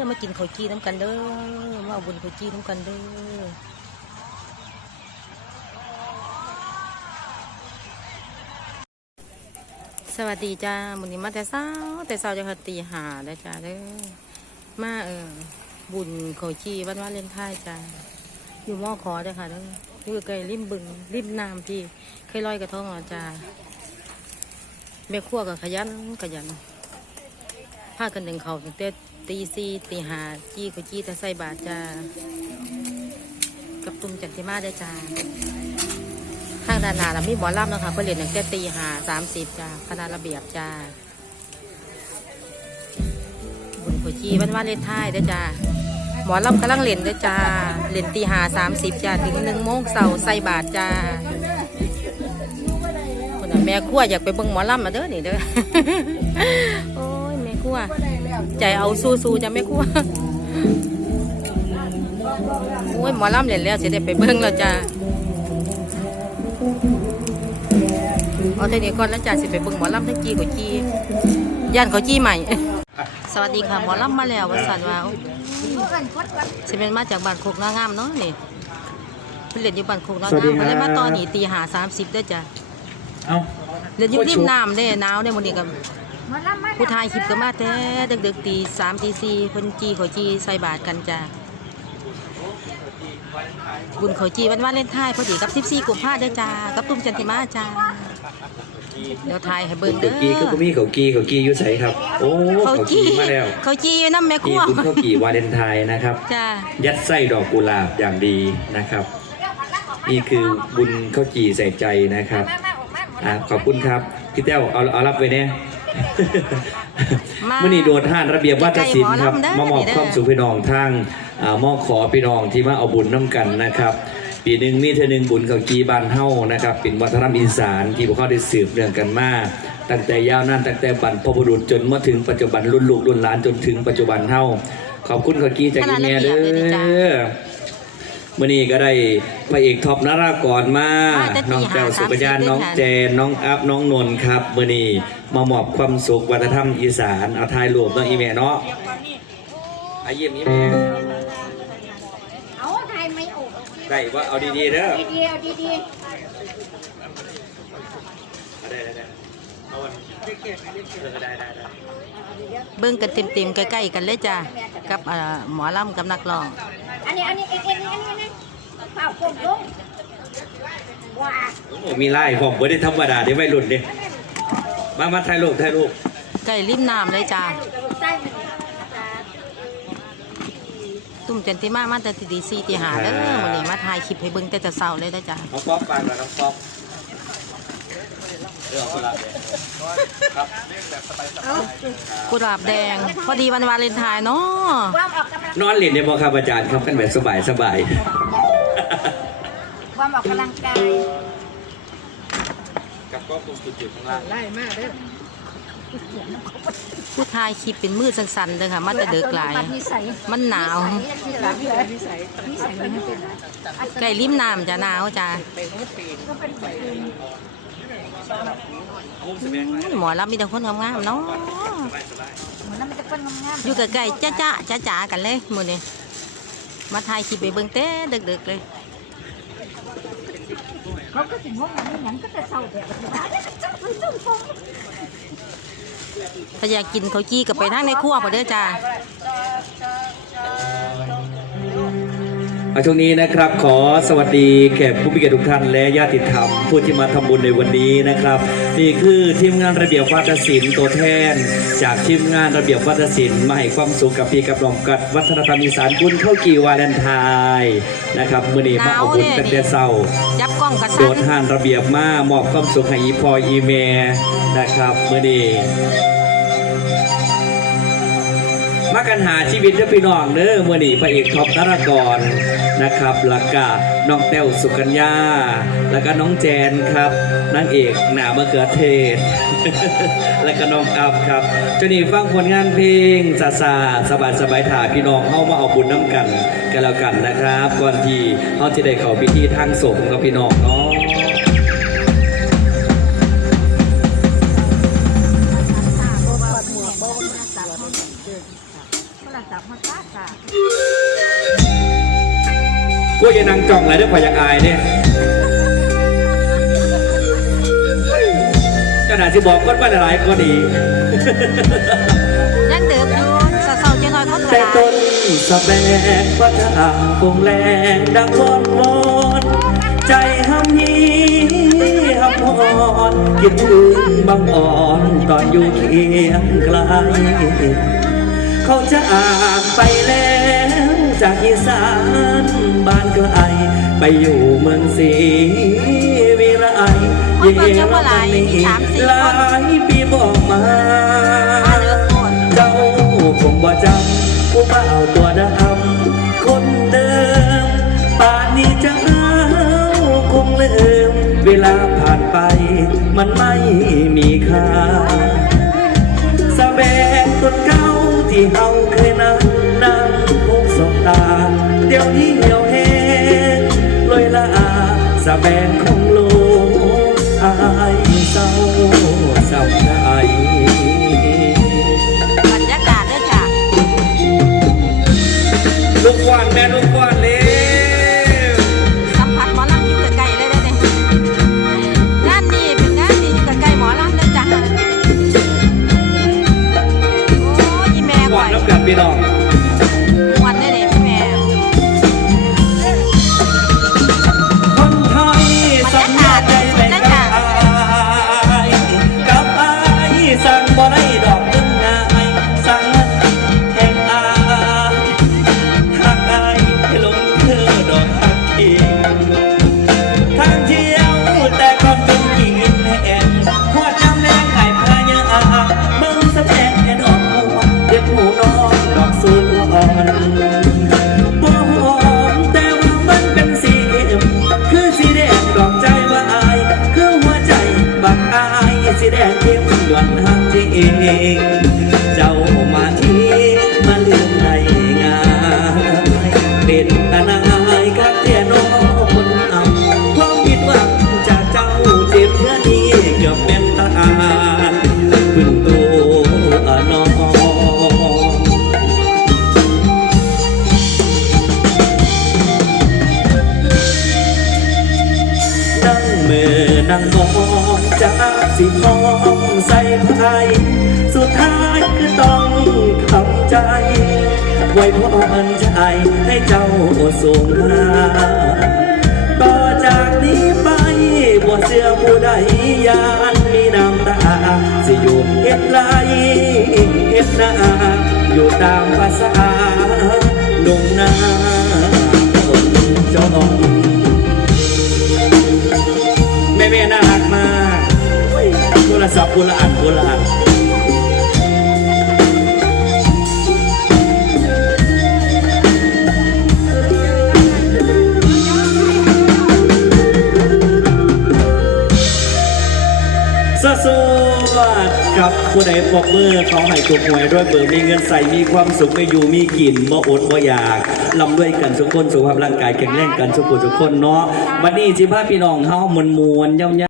อมากินข้าวจีน้ำกันเด้อมาเอาบุญข้าวจีน้ำกันเด้อสวัสดีจ้าวันนี้มาแต่เช้าแต่เช้าจะตีหาได้อจ้าเด้อมาเออบุญข้าวจีวันวาเล่นไทน์จ้าอยู่หม้อขอเด้อค่ะเด้ออยู่ใกลริมบึงริมน้ำที่เคยลอยกระทงอะจ้าแม่ครัวก็ขยันขยันพากันหนึ่งเขาตั้งแต่ ตีสี่ตีหาจี้เขจี้ตะใส่บาทจ้ากับตุ่มจันทิมาได้จ้าข้างด้านหน้าเรามีหมอลำนะคะเพื่อเรียนตั้งแต่ตีหาสามสิบจ้าคณะระเบียบจ้าบุญเขาจี้วันว่าเล่นท้ายได้จ้าหมอลำกำลังเล่นได้จ้าเล่นตีหาสามสิบจ้าถึงหนึ่งโมงเสาร์ใส่บาทจ้าคนน่ะแม่ครัวอยากไปเบิ่งหมอลำมาเด้อนี่เด้อโอ้ยแม่ครัว ใจเอาสู้ๆจะไม่กลัวโอ้ยหมอลำเล่นแล้วสิได้ไปเบิ่งแล้วจ้าเอาเท่านี้ก่อนแล้วจ้าสิไปเบิ่งหมอลำทั้งจีกับจีย่านเขาจีใหม่ สวัสดีค่ะหมอลำมาแล้ววันสันว่าสิเป็นมาจากบ้านโคกนางามเนาะนี่เพิ่นเล่นอยู่บ้านโคกนางามเพิ่นเลยมาตอนนี้ตีหาสามสิบเด้อจ้ะเอ้าเล่นอยู่ริมน้ำเด้หนาวเด้มื้อนี้ก็ ผู้ทายคลิปก็มาแต่ดึกๆตีสามตีสี่เพิ่นจีขอจีใส่บาทกันจ้าบุญขอจีวันวาเลนไทน์พอดีกับ14กุมภาพันธ์เด้อจ้ากับตุ้มจันทิมาจ้าเดี๋ยวทายให้เบิ่งเด้เขาอกีก็มีเขากีเขากีอยู่ใสครับ โอ้เขาเขาจีกีมาแล้วเขาจีอยู่น้ำแม่คกีรัวคุณข้าวกีวาเลนไทน์นะครับจ้ายัดไส้ดอกกุหลาบอย่างดีนะครับ นี่คือบุญข้าวจีใส่ใจนะครับอะขอบคุณครับพี่แต้วเอาเอารับไว้เนี่ย มาเมื่อนี้โดดห้านระเบียบวัฒนศิลป์ครับใกล้ๆหมมาอลำเด้อมอบนี่เด้อความสุขพี่น้องทางอ่ามอขอพี่น้องที่มาเอาบุญน้ำกันนะครับ ปีหนึ่งมีเทอหนึ่งบุญเขากีบานเฮ้านะครับเป็นวัฒนธรรมอีสานที่พวกเขาได้สืบเนื่องกันมาตั้งแต่ยาวนานตั้งแต่บรรพบุรุษจนมาถึงปัจจุบันรุ่นลูกรุ่นหลานจนถึงปัจจุบันเฮ้าขอบคุณเขากีจากอีเมียเด้ขนาดระเบียบเลยนี่จ้าอ มื่อนี้ก็ได้พระเอกท็อปนารากรมามาแต่ตีน้องแก้วห้าสุปญญาสามสิบน้องด้วยกันเจนน้องอัพน้องนนท์ครับมื่อนี้มามอบความสุขวัฒนธรรมอีสานเอาทายรวมน้องอีเมเนาะอาเยี่ยมอีเมเอาไทยไม่ออกได้ว่าเอาดีๆเด้อดีๆเอาดีได้ได้ได้เอาวันได้ได้ได้เบิ่งกันเต็มๆใกล้ๆกันเลยจ้ากับเอ่อหมอลำกับนักร้องๆอันนี้อันนี้เอ็นเอ็นอันนี้อันนี้ เปล่าโกงลงว้าโอ้โหมีไล่ผมไม่ได้ธรรมดาได้ไม่หลุดเด้มามาถ่ายรูปถ่ายรูปใกล้ริมน้ำเลยจ้าใส่มันตุ้มจันทิมามาแต่ตีสี่ตีห้าเด้อวันนี้มาถ่ายคลิปให้เบิ่งแต่จะเศร้าเลยนะจ้าน้องป๊อปฟังหน่อยน้องป๊อปเออเอาคนละเลยครับกุหลาบแดง พอดีวันวาเลนไทน์เนาะความออกกำลังนอนเล่นในบ่ครับอาจารย์ครับกันแบบสบายสบาย ความออกกำลังกายกับก็คงจุดๆข้างล่างผู้ถ่ายคลิปเป็นมือสั่นๆเลยค่ะมาแต่เดือกหลายนิสัยมันหนาวนิสัยนิสัยนิสัยมันไม่เป็นใกล้ริมน้ำจะหนาวจ้ามุมแสดงหมอรับมีแต่คนงามๆเนาะเหมือนนั้นมันจะเป็นงามอยู่ใกล้ๆจ้าจ้าจ้าจ๋าๆกันเลยมื้อนี้มาถ่ายคลิปไปเบิ่งเต้ดึกๆเลยๆ เขาก็สิงงอย่างนี้อย่างก็จะเศร้าแบบนี้ถ้าอยากกินเขาวจี้กับไปทางในครัวพอเด้อจ้า ช่วงนี้นะครับ ขอสวัสดีแขกผู้มีเกียรติทุกท่านและญาติธรรมผู้ที่มาทำบุญในวันนี้นะครับ นี่คือทีมงานระเบียบวัฒนศิลป์ตัวแทน จากทีมงานระเบียบวัฒนศิลป์มาให้ความสุขกับพี่กับน้องกัดวัฒนธรรมอีสานบุญเข้ากี่วาเลนไทน์นะครับมื่อนี้มาเอาบุญตั้งแต่เช้าจับกล้องกระโดสันดห้านระเบียบมามอบความสุขให้อีพออีเมนะครับเมื่อนี้ มากันหาชีวิตเด้อพี่น้องเด้อมื่อนี้พระเอกท็อปนารกรนะครับแล้วก็น้องแต้วสุกัญญา แล้วก็น้องแจนครับนางเอกหนามะเขือเทศ แล้วก็น้องอัพครับเจนี่ฟังผลงานเพลงซาซาสบายสบายถ่ายพี่น้องเข้ามาเอาบุญน้ำกันกันแล้วกันนะครับ ก่อนที่เขาจะได้เข้าพิธีทางสงฆ์กับพี่น้องเนาะ กล่องอะไรด้วยพอยากอายเนี่ยขนาดที่บอกคนบ้านอะไรก็ดี ยังเดือดอยู่สาวๆจะน้อยคนเท่าแต่ตนสะแบกว่าทางคงแรงดังวอนวอนใจห้ำฮีห้ำหอนคิดถึงบางอ่อนตอนอยู่เคียงไกล เขาจะอ่านไปแล้ว จากอีสานบ้านกลไปอยู่เมืองศรีวิไลเยอรมนีหลายปีบอกมามาเรเจ้าคงบ่จำผู้บ่าวตัวดำคนเดิมป่านนี้เจ้าคงลืมเวลาผ่านไป มันไม่มีค่าสะแบงต้นเก้าที่เฮา ลูกกวานแม่ลูกกวานเร็วสัมผัสหมอลำอยู่ใกล้ๆเลยเด้อเนี่ยงานนี้เป็นงานที่อยู่ใกล้ๆหมอลำเลยจ้ะโอ้ยอีแม่กก่วาอนยน้ำกันพี่น้อง นังมองจากสิมองใส่ไพ่สุดท้ายคือต้องทำใจ ไว้พรใจให้เจ้าส่งมาต่อจากนี้ไปบ่เชื่อผู้ใดยานมีน้ำตา สิอยู่เฮ็ดไรเฮ็ดนาอยู่ตามภาษา แม่น่ารักมากโทรศัพท์คนละอันคนละอัน สะสวดกับผู้ใดปกมือเขาให้ถูกหวยด้วยเบอร์มีเงินใส่มีความสุขไม่อยู่มีกินบ่อดบ่อยากลำด้วยกันทุกคนสุขภาพร่างกายแข็งแรงกันทุกคนทุกคนเนาะวันนี้จิพาพี่น้องเฮามวลมวลเยา